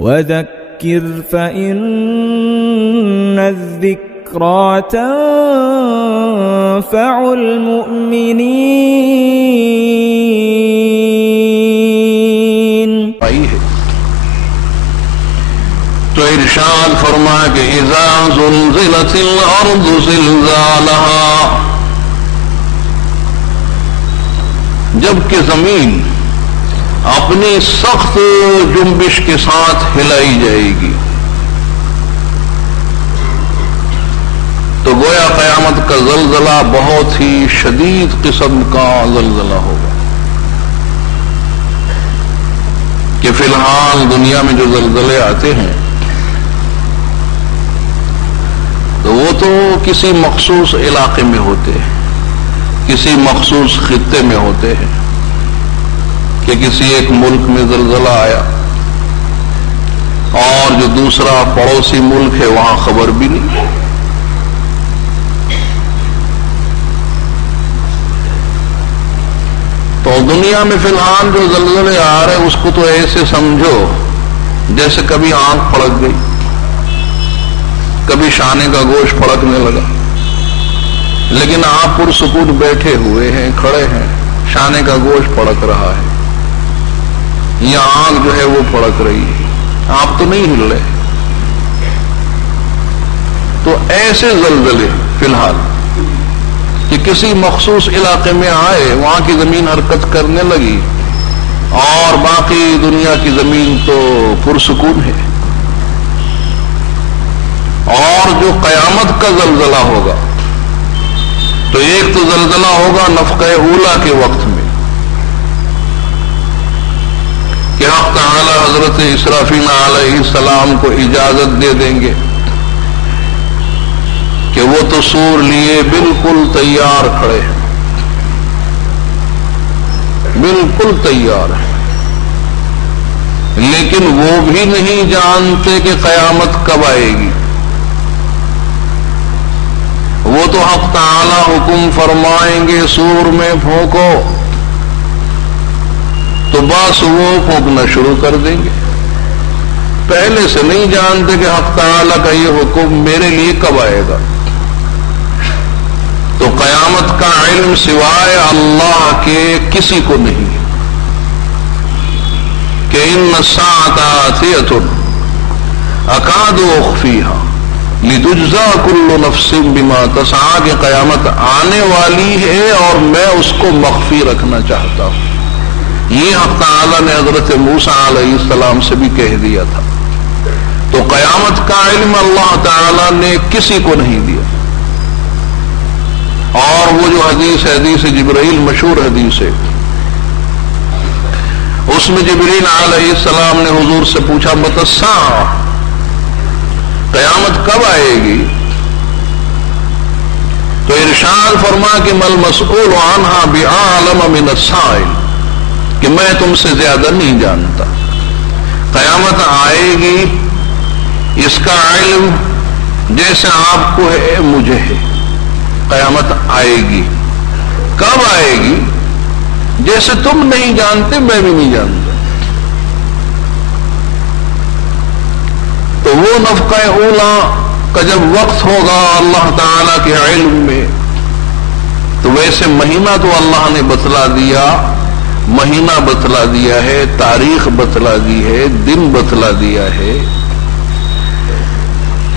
وذكر فإن الذكرى تنفع المؤمنين. تو ارشاد فرما کہ اذا زلزلت الارض زلزالها، جبکہ زمین اپنی سخت جنبش کے ساتھ ہلائی جائے گی، تو گویا قیامت کا زلزلہ بہت ہی شدید قسم کا زلزلہ ہوگا، کہ فی الحال دنیا میں جو زلزلے آتے ہیں تو وہ تو کسی مخصوص علاقے میں ہوتے ہیں، کسی مخصوص خطے میں ہوتے ہیں، کہ کسی ایک ملک میں زلزلہ آیا اور جو دوسرا پڑوسی ملک ہے وہاں خبر بھی نہیں۔ تو دنیا میں فی الحال جو زلزلے آ رہے ہیں اس کو تو ایسے سمجھو جیسے کبھی آنکھ پھڑک گئی، کبھی شانے کا گوشت پھڑکنے لگا، لیکن آپ پرسکون بیٹھے ہوئے ہیں، کھڑے ہیں، شانے کا گوشت پھڑک رہا ہے، یہ آنکھ جو ہے وہ پھڑک رہی ہے، آپ تو نہیں ہل رہے۔ تو ایسے زلزلے فی الحال کہ کسی مخصوص علاقے میں آئے، وہاں کی زمین حرکت کرنے لگی اور باقی دنیا کی زمین تو پرسکون ہے۔ اور جو قیامت کا زلزلہ ہوگا تو ایک تو زلزلہ ہوگا نفخہ اولا کے وقت میں، کہ حق تعالی حضرت اسرافیل علیہ السلام کو اجازت دے دیں گے کہ وہ تو سور لیے بالکل تیار کھڑے ہیں، بالکل تیار ہیں، لیکن وہ بھی نہیں جانتے کہ قیامت کب آئے گی۔ وہ تو حق تعالی حکم فرمائیں گے سور میں پھونکو تو بس وہ پھونکنا شروع کر دیں گے، پہلے سے نہیں جانتے کہ حق تعالی کا یہ حکم میرے لیے کب آئے گا۔ تو قیامت کا علم سوائے اللہ کے کسی کو نہیں، کہ ان الساعۃ آتیۃ اکاد اخفیہا لتجزا کل نفس بما تسعی، کہ قیامت آنے والی ہے اور میں اس کو مخفی رکھنا چاہتا ہوں۔ یہ حق تعالی نے حضرت موسیٰ علیہ السلام سے بھی کہہ دیا تھا۔ تو قیامت کا علم اللہ تعالی نے کسی کو نہیں دیا۔ اور وہ جو حدیث ہے، حدیث جبرائیل، مشہور حدیث ہے، اس میں جبرائیل علیہ السلام نے حضور سے پوچھا متی الساعۃ، قیامت کب آئے گی؟ تو ارشاد فرما کہ مل مسئول عنہا بأعلم من السائل، کہ میں تم سے زیادہ نہیں جانتا۔ قیامت آئے گی اس کا علم جیسے آپ کو ہے مجھے ہے، قیامت آئے گی، کب آئے گی جیسے تم نہیں جانتے میں بھی نہیں جانتا۔ تو وہ نفخہ اولا کا جب وقت ہوگا اللہ تعالی کے علم میں، تو ویسے مہینہ تو اللہ نے بتلا دیا، مہینہ بتلا دیا ہے، تاریخ بتلا دی ہے، دن بتلا دیا ہے،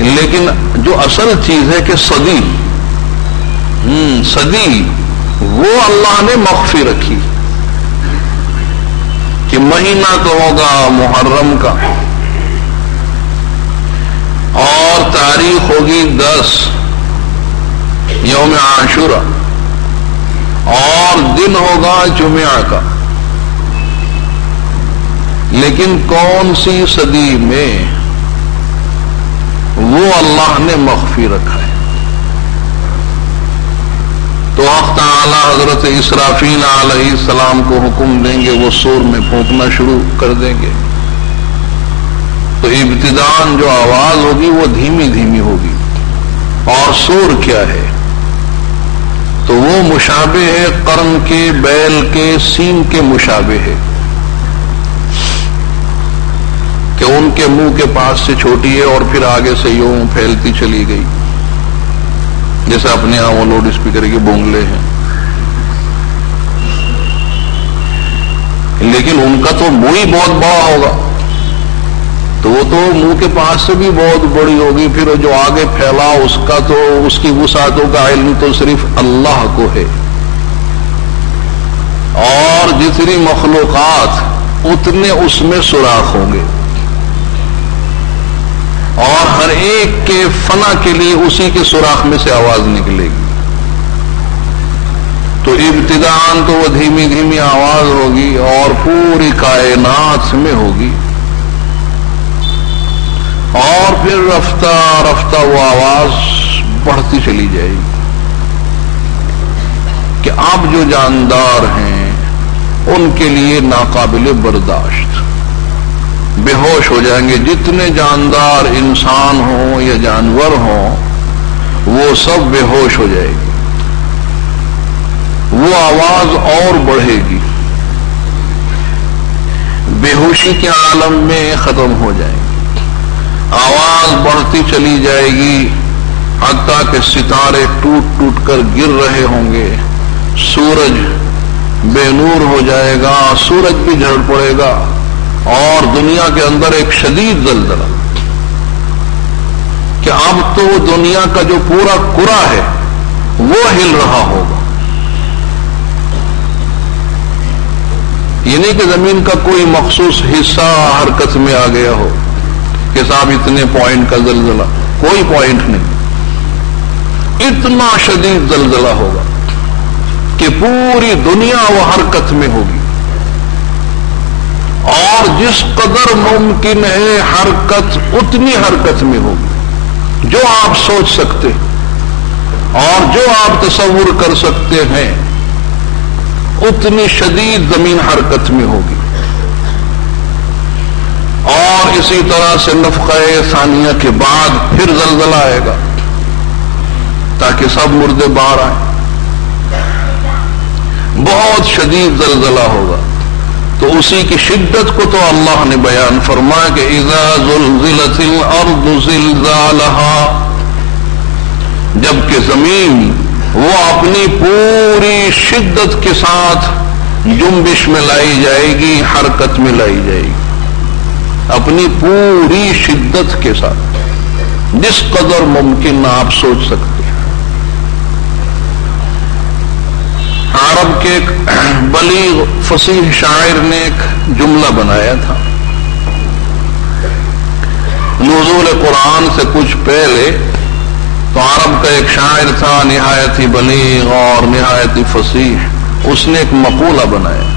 لیکن جو اصل چیز ہے کہ صدی وہ اللہ نے مخفی رکھی، کہ مہینہ تو ہوگا محرم کا، اور تاریخ ہوگی 10 یوم عاشورہ، اور دن ہوگا جمعہ کا، لیکن کون سی صدی میں وہ اللہ نے مخفی رکھا ہے۔ تو حق تعالی حضرت اسرافیل علیہ السلام کو حکم دیں گے، وہ سور میں پھونکنا شروع کر دیں گے۔ تو ابتداءً جو آواز ہوگی وہ دھیمی دھیمی ہوگی، اور سور کیا ہے؟ تو وہ مشابہ ہے قرن کے، بیل کے سین کے مشابہ ہے، کہ ان کے منہ کے پاس سے چھوٹی ہے اور پھر آگے سے یوں پھیلتی چلی گئی، جیسے اپنے یہاں وہ لاؤڈ اسپیکر کے بونگلے ہیں، لیکن ان کا تو منہ ہی بہت بڑا ہوگا، تو وہ تو منہ کے پاس سے بھی بہت بڑی ہوگی، پھر جو آگے پھیلا اس کا تو اس کی وسعتوں کا علم تو صرف اللہ کو ہے، اور جتنی مخلوقات اتنے اس میں سوراخ ہوں گے، اور ہر ایک کے فنا کے لیے اسی کے سوراخ میں سے آواز نکلے گی، تو ابتداءً تو وہ دھیمی دھیمی آواز ہوگی اور پوری کائنات میں ہوگی، اور پھر رفتہ رفتہ وہ آواز بڑھتی چلی جائے گی کہ اب جو جاندار ہیں ان کے لیے ناقابل برداشت، بے ہوش ہو جائیں گے، جتنے جاندار انسان ہوں یا جانور ہوں وہ سب بے ہوش ہو جائے گی، وہ آواز اور بڑھے گی، بے ہوشی کے عالم میں ختم ہو جائے گی، آواز بڑھتی چلی جائے گی حتیٰ کہ ستارے ٹوٹ ٹوٹ کر گر رہے ہوں گے، سورج بے نور ہو جائے گا، سورج بھی جھڑ پڑے گا، اور دنیا کے اندر ایک شدید زلزلہ کہ اب تو دنیا کا جو پورا کرہ ہے وہ ہل رہا ہوگا، یہ نہیں کہ زمین کا کوئی مخصوص حصہ حرکت میں آ گیا ہو کہ صاحب اتنے پوائنٹ کا زلزلہ، کوئی پوائنٹ نہیں، اتنا شدید زلزلہ ہوگا کہ پوری دنیا وہ حرکت میں ہوگی، اور جس قدر ممکن ہے حرکت اتنی حرکت میں ہوگی جو آپ سوچ سکتے اور جو آپ تصور کر سکتے ہیں، اتنی شدید زمین حرکت میں ہوگی، اور اسی طرح سے نفخہ ثانیہ کے بعد پھر زلزلہ آئے گا تاکہ سب مردے باہر آئیں، بہت شدید زلزلہ ہوگا، تو اسی کی شدت کو تو اللہ نے بیان فرمایا کہ اذا زلزلت الارض زلزالها، جبکہ زمین وہ اپنی پوری شدت کے ساتھ جنبش میں لائی جائے گی، حرکت میں لائی جائے گی، اپنی پوری شدت کے ساتھ، جس قدر ممکن آپ سوچ سکتے ہیں۔ عرب کے ایک بلیغ فصیح شاعر نے ایک جملہ بنایا تھا، نزول قرآن سے کچھ پہلے، تو عرب کا ایک شاعر تھا نہایت ہی بلیغ اور نہایت ہی فصیح، اس نے ایک مقولہ بنایا،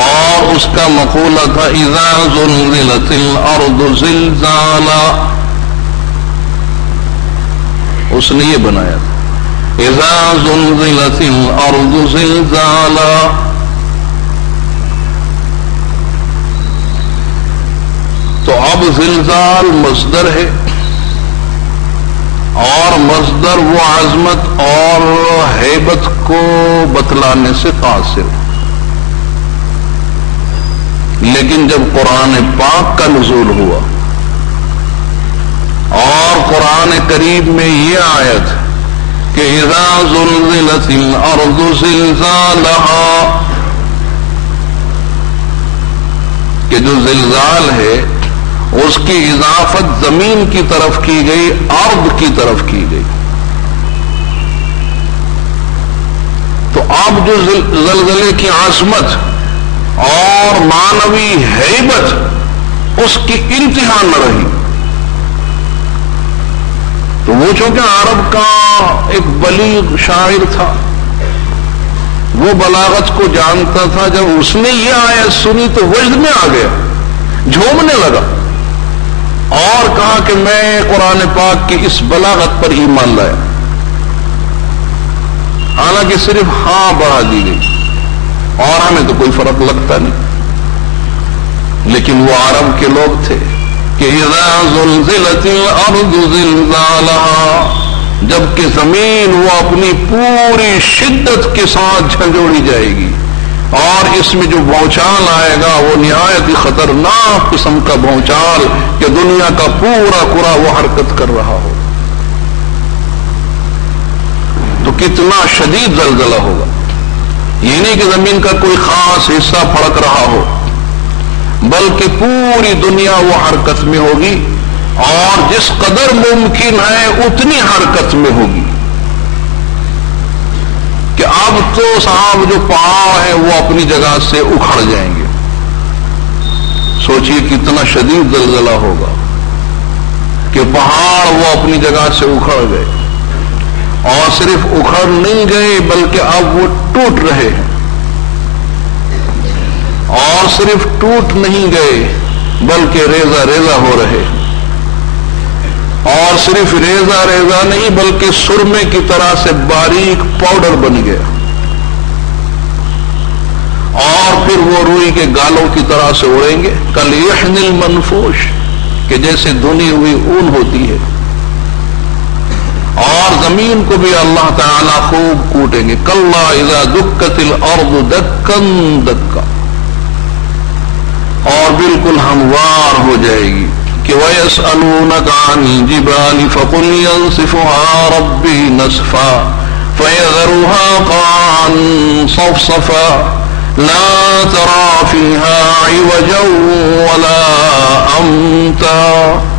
اور اس کا مقولہ تھا اذا زلزلت الارض زلزالا، اس نے یہ بنایا تھا اذا زلزلت الارض زلزالا، تو اب زلزال مصدر ہے، اور مصدر وہ عظمت اور ہیبت کو بتلانے سے قاصر، لیکن جب قرآن پاک کا نزول ہوا اور قرآن کریم میں یہ آیت کہ اذا زلزلت الارض زلزالها، کہ جو زلزال ہے اس کی اضافت زمین کی طرف کی گئی، ارض کی طرف کی گئی، تو اب جو زلزلے کی عظمت اور معنوی ہیبت اس کی انتہا نہ رہی، تو وہ چونکہ عرب کا ایک بلیغ شاعر تھا، وہ بلاغت کو جانتا تھا، جب اس نے یہ آیت سنی تو وجد میں آ گیا، جھومنے لگا اور کہا کہ میں قرآن پاک کی اس بلاغت پر ایمان لایا، حالانکہ صرف ہاں بڑھا دی گئی اور ہمیں تو کوئی فرق لگتا نہیں، لیکن وہ عرب کے لوگ تھے کہ اذا زلزلت الارض زلزالها، جبکہ زمین وہ اپنی پوری شدت کے ساتھ جھنجھوڑی جائے گی، اور اس میں جو بھونچال آئے گا وہ نہایت ہی خطرناک قسم کا بھونچال کہ دنیا کا پورا پورا وہ حرکت کر رہا ہو. تو کتنا شدید زلزلہ ہوگا. یہ نہیں کہ زمین کا کوئی خاص حصہ پھڑک رہا ہو، بلکہ پوری دنیا وہ حرکت میں ہوگی، اور جس قدر ممکن ہے اتنی حرکت میں ہوگی کہ اب تو صاحب جو پہاڑ ہیں وہ اپنی جگہ سے اکھڑ جائیں گے. سوچئے کتنا شدید زلزلہ ہوگا کہ پہاڑ وہ اپنی جگہ سے اکھڑ گئے، اور صرف اکھڑ نہیں گئے بلکہ اب وہ ٹوٹ رہے ہیں. اور صرف ٹوٹ نہیں گئے بلکہ ریزہ ریزہ ہو رہے ہیں. اور صرف ریزہ ریزہ نہیں بلکہ سرمے کی طرح سے باریک پاؤڈر بن گیا، اور پھر وہ روئی کے گالوں کی طرح سے اڑیں گے. کالیحن المنفوش، کہ جیسے دھنی ہوئی اون ہوتی ہے. اور زمین کو بھی اللہ تعالیٰ خوب کوٹیں گے. کلا اذا دکت الارض دکن دکا، اور بالکل ہموار ہو جائے گی. کہ وَيَسْأَلُونَكَ عَنِ الْجِبَالِ فَقُلْ يَنسِفُهَا رَبِّي نَسْفًا فَيَذَرُهَا قَاعًا صَفْصَفًا لَا تَرَى فِيهَا عِوَجًا وَلَا أَمْتًا.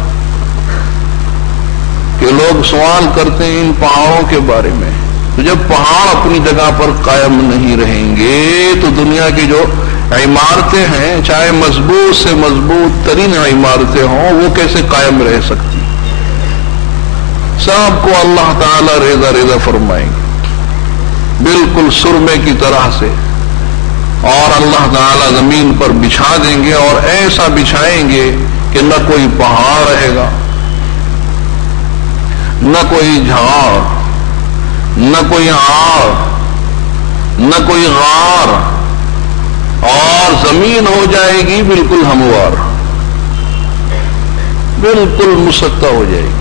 کہ لوگ سوال کرتے ہیں ان پہاڑوں کے بارے میں، تو جب پہاڑ اپنی جگہ پر قائم نہیں رہیں گے تو دنیا کی جو عمارتیں ہیں، چاہے مضبوط سے مضبوط ترین عمارتیں ہوں، وہ کیسے قائم رہ سکتی؟ سب کو اللہ تعالی ریزہ ریزہ فرمائیں گے، بالکل سرمے کی طرح سے. اور اللہ تعالی زمین پر بچھا دیں گے، اور ایسا بچھائیں گے کہ نہ کوئی پہاڑ رہے گا، نہ کوئی جھاڑ، نہ کوئی آڑ، نہ کوئی غار، اور زمین ہو جائے گی بالکل ہموار، بالکل مسطح ہو جائے گی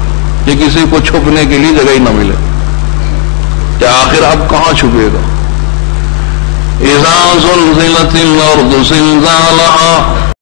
کہ کسی کو چھپنے کے لیے جگہ ہی نہ ملے کہ آخر اب کہاں چھپے گا. اذا زلزلت الارض زلزالها